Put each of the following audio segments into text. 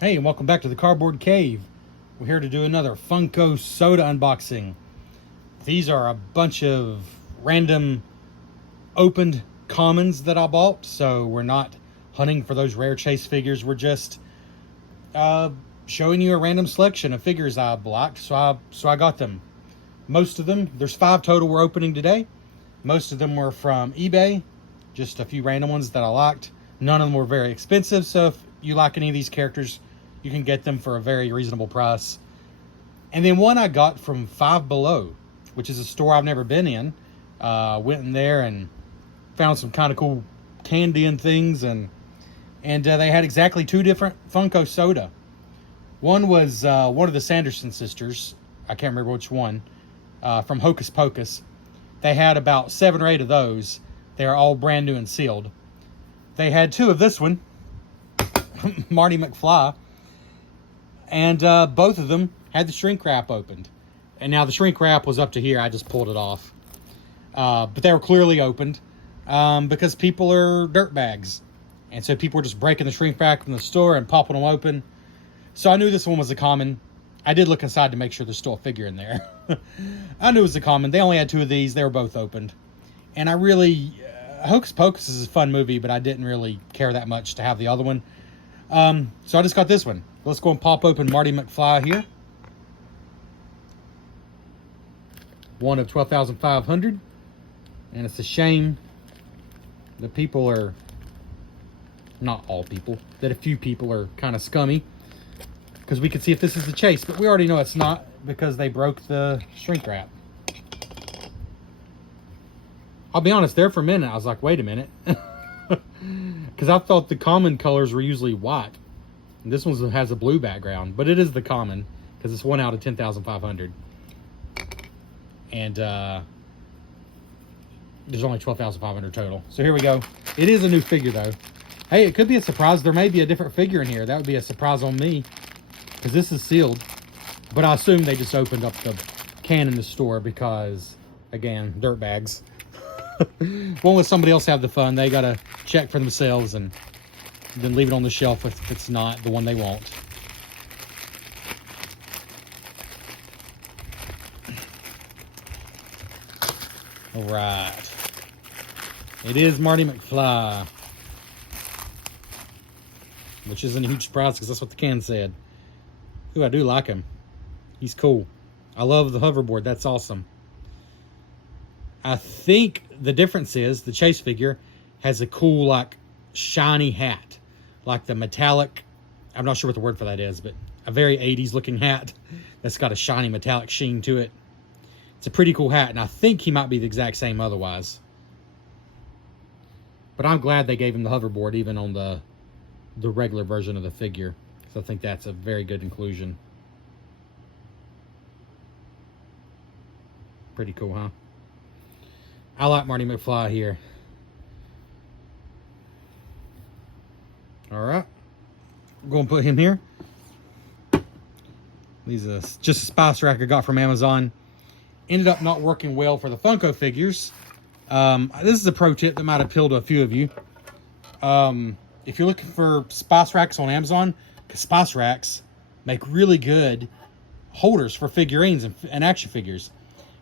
Hey, and welcome back to the Cardboard Cave. We're here to do another Funko soda unboxing. These are a bunch of random opened commons that I bought, so we're not hunting for those rare chase figures. We're just showing you a random selection of figures I blocked, so I got them. Most of them, there's 5 total we're opening today. Most of them were from eBay, just a few random ones that I liked. None of them were very expensive, so if you like any of these characters, you can get them for a very reasonable price. And then one I got from Five Below, which is a store I've never been in. Went in there and found some kind of cool candy and things, and they had exactly 2 different Funko soda. One was one of the Sanderson sisters. I can't remember which one. From Hocus Pocus. They had about 7 or 8 of those. They're all brand new and sealed. They had 2 of this one, Marty McFly. And both of them had the shrink wrap opened. And now the shrink wrap was up to here. I just pulled it off. But they were clearly opened because people are dirtbags. And so people were just breaking the shrink wrap from the store and popping them open. So I knew this one was a common. I did look inside to make sure there's still a figure in there. I knew it was a common. They only had 2 of these. They were both opened. And I really... Hocus Pocus is a fun movie, but I didn't really care that much to have the other one. So I just got this one. Let's go and pop open Marty McFly here. One of 12,500. And it's a shame that people are... Not all people. That a few people are kind of scummy. Because we could see if this is the chase. But we already know it's not because they broke the shrink wrap. I'll be honest, there for a minute, I was like, wait a minute. Because I thought the common colors were usually white. And this one has a blue background. But it is the common. Because it's 1 out of 10,500. And there's only 12,500 total. So here we go. It is a new figure, though. Hey, it could be a surprise. There may be a different figure in here. That would be a surprise on me. Because this is sealed. But I assume they just opened up the can in the store because, again, dirtbags. Won't let somebody else have the fun. They got to check for themselves and then leave it on the shelf if it's not the one they want. All right. It is Marty McFly. Which isn't a huge surprise because that's what the can said. Ooh, I do like him. He's cool. I love the hoverboard. That's awesome. I think the difference is the chase figure has a cool, like, shiny hat. Like the metallic, I'm not sure what the word for that is, but a very 80s looking hat that's got a shiny metallic sheen to it. It's a pretty cool hat, and I think he might be the exact same otherwise. But I'm glad they gave him the hoverboard even on the regular version of the figure. So I think that's a very good inclusion. Pretty cool, huh? I like Marty McFly here. Alright. We're going to put him here. These are just a spice rack I got from Amazon. Ended up not working well for the Funko figures. This is a pro tip that might appeal to a few of you. If you're looking for spice racks on Amazon, because spice racks make really good holders for figurines and action figures.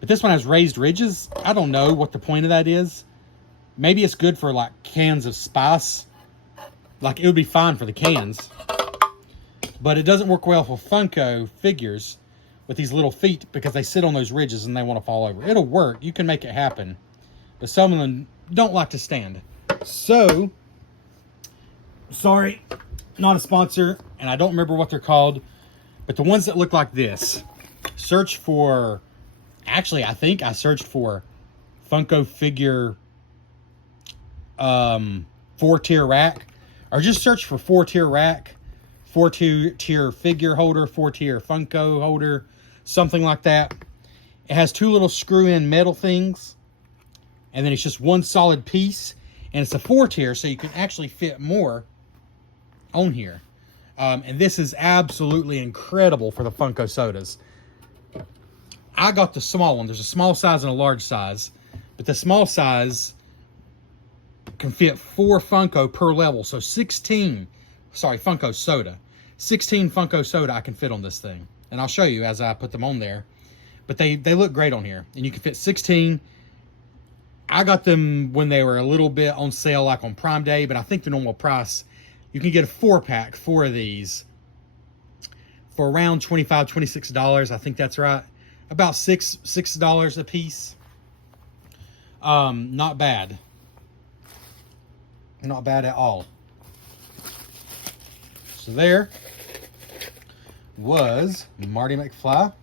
But this one has raised ridges. I don't know what the point of that is. Maybe it's good for like cans of spice. Like it would be fine for the cans. But it doesn't work well for Funko figures with these little feet because they sit on those ridges and they want to fall over. It'll work. You can make it happen. But some of them don't like to stand. So, sorry, not a sponsor. And I don't remember what they're called. But the ones that look like this, search for... Actually, I think I searched for Funko figure 4-tier rack. Or just search for 4-tier rack, 4-tier figure holder, 4-tier Funko holder, something like that. It has 2 little screw-in metal things. And then it's just one solid piece. And it's a 4-tier, so you can actually fit more on here. And this is absolutely incredible for the Funko sodas. I got the small one. There's a small size and a large size. But the small size can fit 4 Funko per level. So 16, sorry, Funko soda. 16 Funko Soda I can fit on this thing. And I'll show you as I put them on there. But they look great on here. And you can fit 16. I got them when they were a little bit on sale, like on Prime Day. But I think the normal price, you can get a 4-pack, 4 of these, for around $25, $26. I think that's right. About $6 a piece. Not bad. Not bad at all. So there was Marty McFly.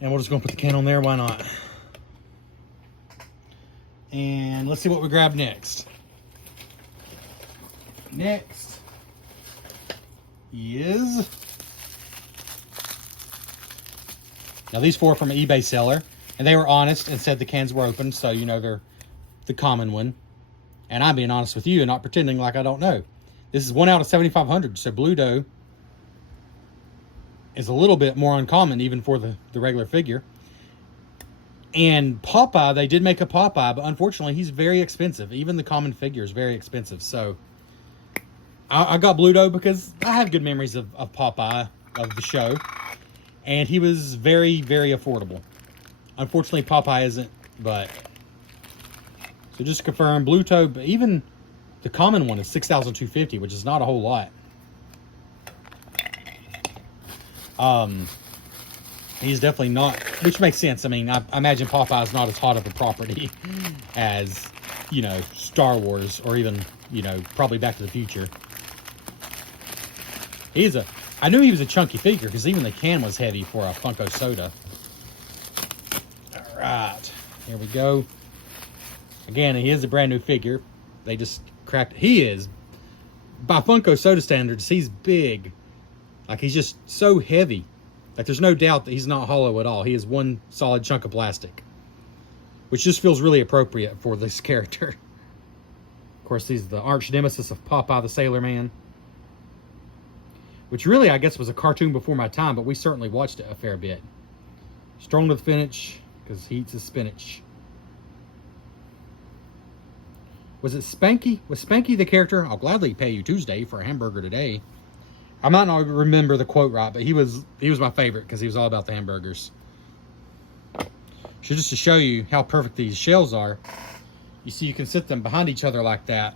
And we're just going to put the can on there. Why not? And let's see what we grab next. Next is... Now these 4 are from an eBay seller. And they were honest and said the cans were open. So you know they're the common one. And I'm being honest with you and not pretending like I don't know. This is 1 out of 7,500. So Blue Doe is a little bit more uncommon even for the regular figure. And Popeye, they did make a Popeye, but unfortunately he's very expensive. Even the common figure is very expensive. So I got Blue Doe because I have good memories of Popeye, of the show. And he was very, very affordable. Unfortunately, Popeye isn't, but... So just to confirm, Blue Toe, but even the common one is $6,250, which is not a whole lot. He's definitely not, which makes sense. I mean, I imagine Popeye's not as hot of a property as, you know, Star Wars or even, you know, probably Back to the Future. I knew he was a chunky figure because even the can was heavy for a Funko Soda. All right, here we go. Again, he is a brand new figure. They just cracked. He is, by Funko Soda standards, he's big. Like, he's just so heavy. Like, there's no doubt that he's not hollow at all. He is one solid chunk of plastic, which just feels really appropriate for this character. Of course, he's the arch nemesis of Popeye the Sailor Man, which really, I guess, was a cartoon before my time, but we certainly watched it a fair bit. Strong to the finish, because he eats his spinach. Was it Spanky? Was Spanky the character? I'll gladly pay you Tuesday for a hamburger today. I might not remember the quote right, but he was my favorite because he was all about the hamburgers. So just to show you how perfect these shells are, you see you can sit them behind each other like that,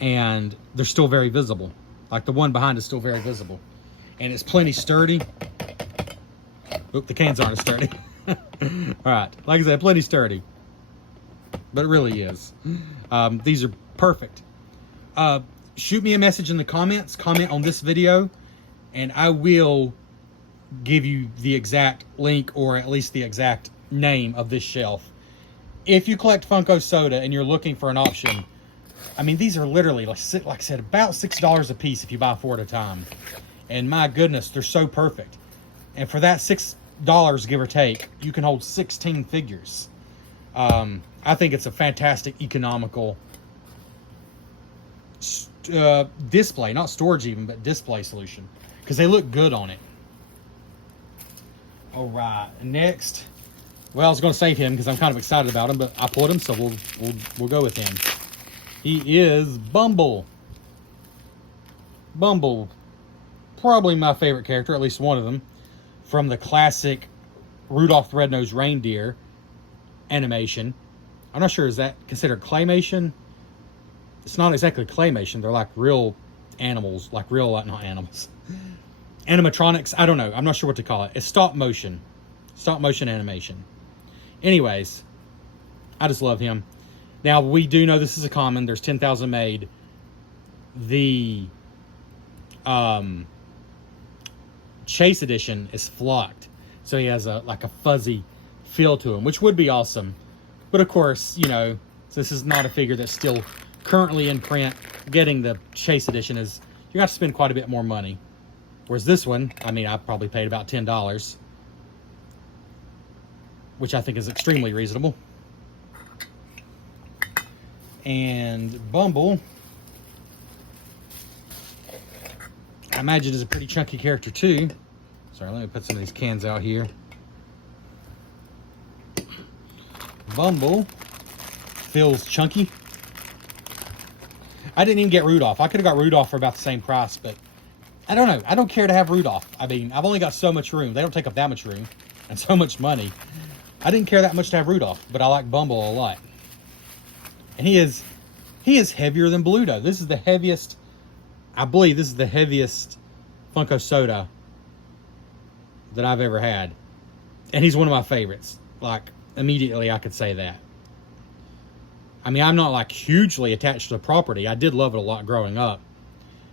and they're still very visible. Like the one behind is still very visible, and it's plenty sturdy. Oop, the cans aren't sturdy. All right, like I said, plenty sturdy, but it really is. These are perfect. Shoot me a message in the comments, comment on this video, and I will give you the exact link or at least the exact name of this shelf. If you collect Funko Soda and you're looking for an option, I mean, these are literally, like I said, about $6 a piece if you buy 4 at a time. And my goodness, they're so perfect. And for that $6, give or take, you can hold 16 figures. I think it's a fantastic economical display, not storage even, but display solution, because they look good on it. All right, next, well, I was going to save him because I'm kind of excited about him, but I pulled him, so we'll go with him. He is Bumble. Bumble, probably my favorite character, at least one of them, from the classic Rudolph the Red-Nosed Reindeer animation. I'm not sure, is that considered claymation? It's not exactly claymation. They're like real animals, like real, not animals. Animatronics, I don't know. I'm not sure what to call it. It's stop motion animation. Anyways, I just love him. Now, we do know this is a common. There's 10,000 made. The Chase edition is flocked. So he has like a fuzzy feel to him, which would be awesome. But of course, you know, this is not a figure that's still currently in print. Getting the Chase edition is, you got to spend quite a bit more money. Whereas this one, I mean, I probably paid about $10, which I think is extremely reasonable. And Bumble, I imagine, is a pretty chunky character too. Sorry, let me put some of these cans out here. Bumble feels chunky. I didn't even get Rudolph. I could have got Rudolph for about the same price, but I don't know. I don't care to have Rudolph. I mean, I've only got so much room. They don't take up that much room and so much money. I didn't care that much to have Rudolph, but I like Bumble a lot. And he is heavier than Bluto. This is the heaviest, I believe this is the heaviest Funko soda that I've ever had. And he's one of my favorites. Like, immediately I could say that. I mean, I'm not like hugely attached to the property. I did love it a lot growing up.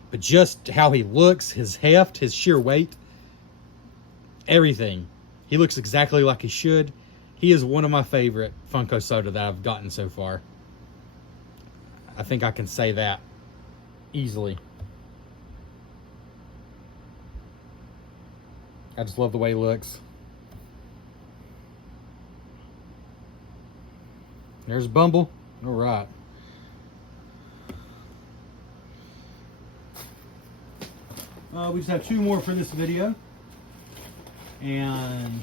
But just how he looks, his heft, his sheer weight, everything. He looks exactly like he should. He is one of my favorite Funko soda that I've gotten so far. I think I can say that easily. I just love the way he looks. There's Bumble. All right. We just have two more for this video. And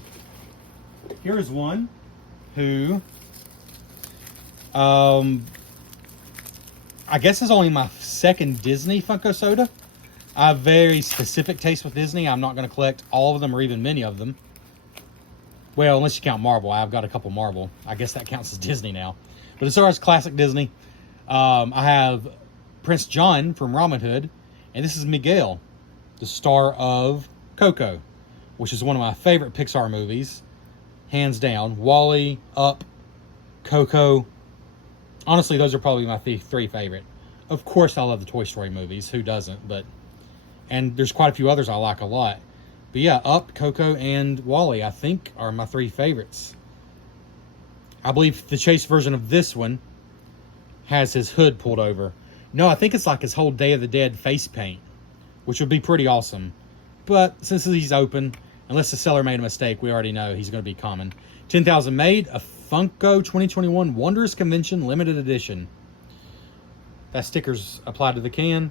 here's one who I guess is only my second Disney Funko soda. I have very specific taste with Disney. I'm not going to collect all of them or even many of them. Well, unless you count Marvel. I've got a couple Marvel. I guess that counts as Disney now. But as far as classic Disney, I have Prince John from Robin Hood. And this is Miguel, the star of Coco, which is one of my favorite Pixar movies. Hands down. Wall-E, Up, Coco. Honestly, those are probably my three favorite. Of course, I love the Toy Story movies. Who doesn't? And there's quite a few others I like a lot. But yeah, Up, Coco, and Wall-E, I think, are my three favorites. I believe the chase version of this one has his hood pulled over. No, I think it's like his whole Day of the Dead face paint, which would be pretty awesome. But since he's open, unless the seller made a mistake, we already know he's going to be common. 10,000 made, a Funko 2021 Wondrous Convention Limited Edition. That sticker's applied to the can.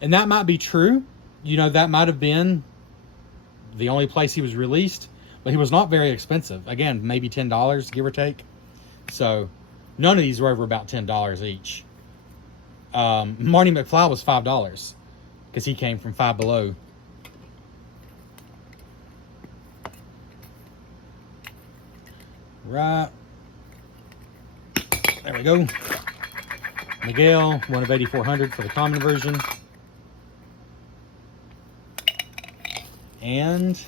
And that might be true. You know, that might have been the only place he was released. But he was not very expensive. Again, maybe $10, give or take. So, none of these were over about $10 each. Marty McFly was $5. Because he came from Five Below. Right. There we go. Miguel, one of 8,400 for the common version. And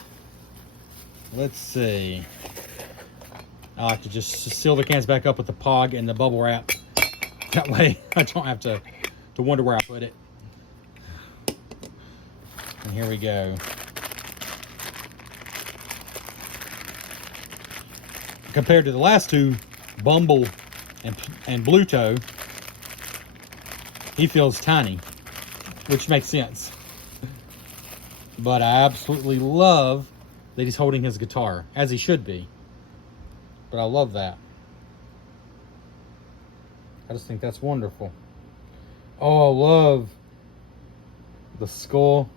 let's see. I like to just seal the cans back up with the Pog and the bubble wrap. That way I don't have to wonder where I put it. And here we go. Compared to the last two, Bumble and Bluto, he feels tiny, which makes sense. But I absolutely love that he's holding his guitar, as he should be. But I love that. I just think that's wonderful. Oh, I love the skull.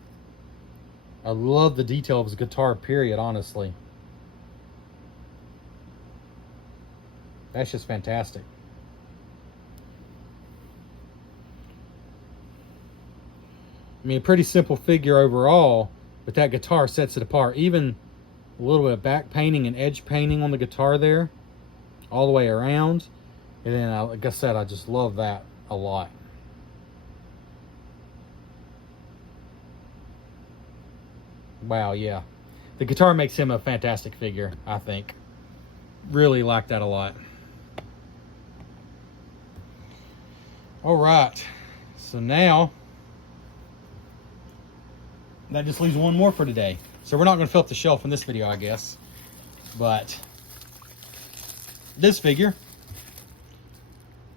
I love the detail of his guitar, period, honestly. That's just fantastic. I mean, a pretty simple figure overall, but that guitar sets it apart. Even a little bit of back painting and edge painting on the guitar there, all the way around. And then, like I said, I just love that a lot. Wow, yeah. The guitar makes him a fantastic figure, I think. Really like that a lot. All right. So now, that just leaves one more for today. So we're not going to fill up the shelf in this video, I guess. But this figure,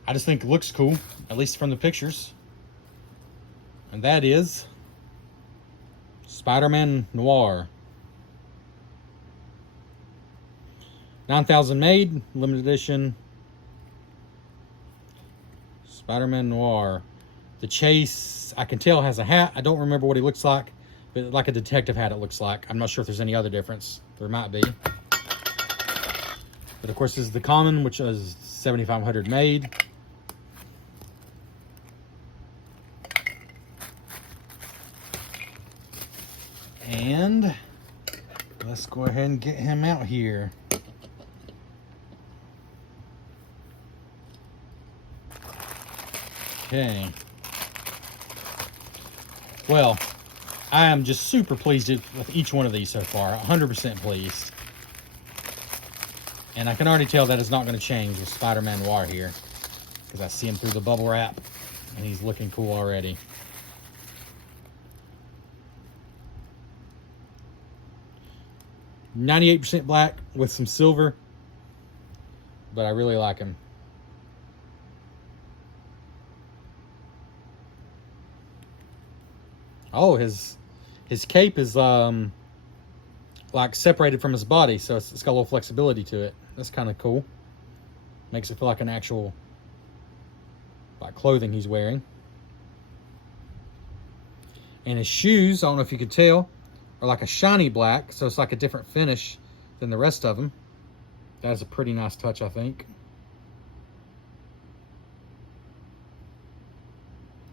I just think it looks cool, at least from the pictures. And that is Spider-Man Noir. 9,000 made, limited edition. Spider-Man Noir. The chase, I can tell, has a hat. I don't remember what he looks like, but like a detective hat it looks like. I'm not sure if there's any other difference. There might be. But of course, this is the common, which is 7,500 made. And let's go ahead and get him out here. Okay. Well, I am just super pleased with each one of these so far. 100% pleased. And I can already tell that it's not going to change with Spider-Man Noir here, because I see him through the bubble wrap, and he's looking cool already. .98% black with some silver, but I really like him. Oh, his cape is like separated from his body, so it's got a little flexibility to it. That's kind of cool. Makes it feel like an actual like clothing he's wearing. And his shoes, I don't know if you could tell, are like a shiny black, so it's like a different finish than the rest of them. That is a pretty nice touch, I think.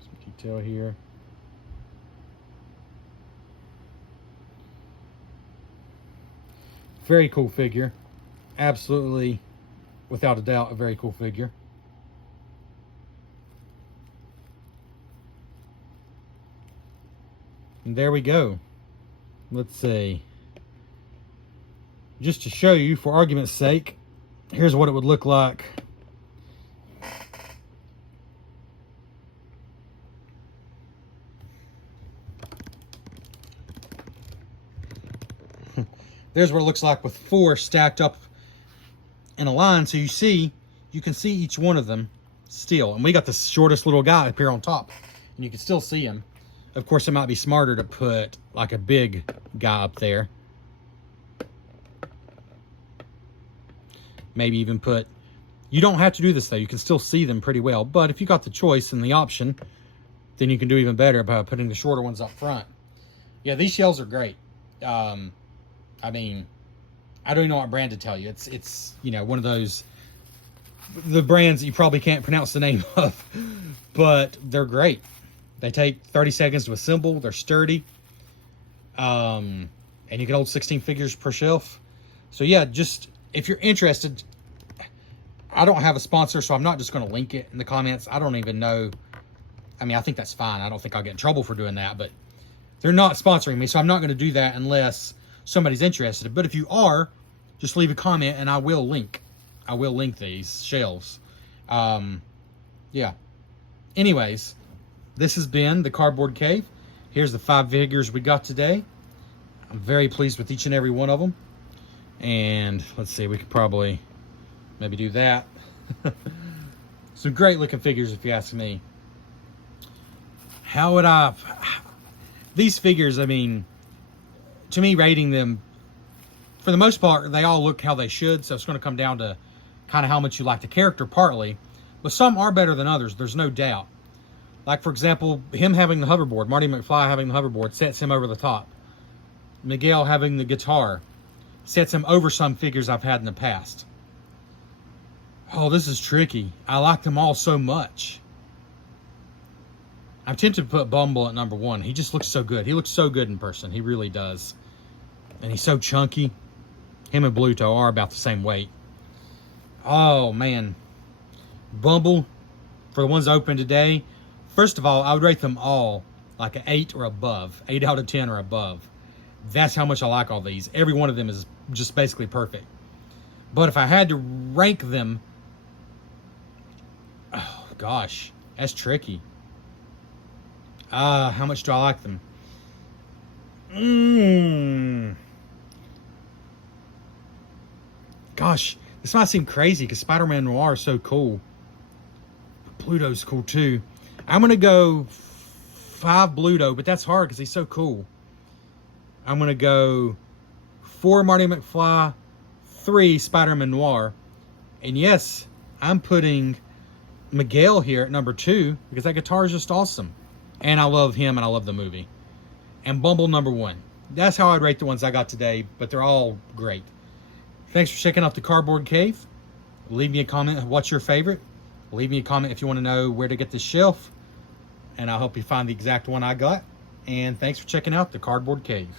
Some detail here. Very cool figure. Absolutely, without a doubt, a very cool figure. And there we go. Let's see. Just to show you, for argument's sake, here's what it would look like. There's what it looks like with 4 stacked up in a line. So you can see each one of them still. And we got the shortest little guy up here on top, and you can still see him. Of course, it might be smarter to put like a big guy up there. Maybe even put, you don't have to do this though. You can still see them pretty well. But if you got the choice and the option, then you can do even better by putting the shorter ones up front. Yeah, these shells are great. I mean, I don't even know what brand to tell you. It's you know, one of those, the brands that you probably can't pronounce the name of, but they're great. They take 30 seconds to assemble. They're sturdy. And you can hold 16 figures per shelf. So yeah, just if you're interested, I don't have a sponsor, so I'm not just going to link it in the comments. I don't even know. I mean, I think that's fine. I don't think I'll get in trouble for doing that, but they're not sponsoring me, so I'm not going to do that unless somebody's interested. But if you are, just leave a comment and I will link. I will link these shelves. Yeah. Anyways, this has been the Cardboard Cave. Here's the 5 figures we got today. I'm very pleased with each and every one of them. And let's see, we could probably maybe do that. Some great looking figures if you ask me. How would I... These figures, I mean, to me, rating them, for the most part, they all look how they should. So it's going to come down to kind of how much you like the character, partly. But some are better than others, there's no doubt. Like, for example, him having the hoverboard, Marty McFly having the hoverboard, sets him over the top. Miguel having the guitar sets him over some figures I've had in the past. Oh, this is tricky. I like them all so much. I'm tempted to put Bumble at number 1. He just looks so good. He looks so good in person. He really does. And he's so chunky. Him and Bluto are about the same weight. Oh, man. Bumble, for the ones open today, first of all, I would rate them all like an 8 or above. 8 out of 10 or above. That's how much I like all these. Every one of them is just basically perfect. But if I had to rank them, oh, gosh, that's tricky. How much do I like them? Gosh, this might seem crazy because Spider-Man Noir is so cool. Bluto's cool too. I'm going to go 5 Bluto, but that's hard because he's so cool. I'm going to go 4 Marty McFly, 3 Spider-Man Noir. And yes, I'm putting Miguel here at number 2 because that guitar is just awesome. And I love him and I love the movie. And Bumble number 1. That's how I'd rate the ones I got today, but they're all great. Thanks for checking out the Cardboard Cave. Leave me a comment. What's your favorite? Leave me a comment if you want to know where to get this shelf. And I'll help you find the exact one I got. And thanks for checking out the Cardboard Cave.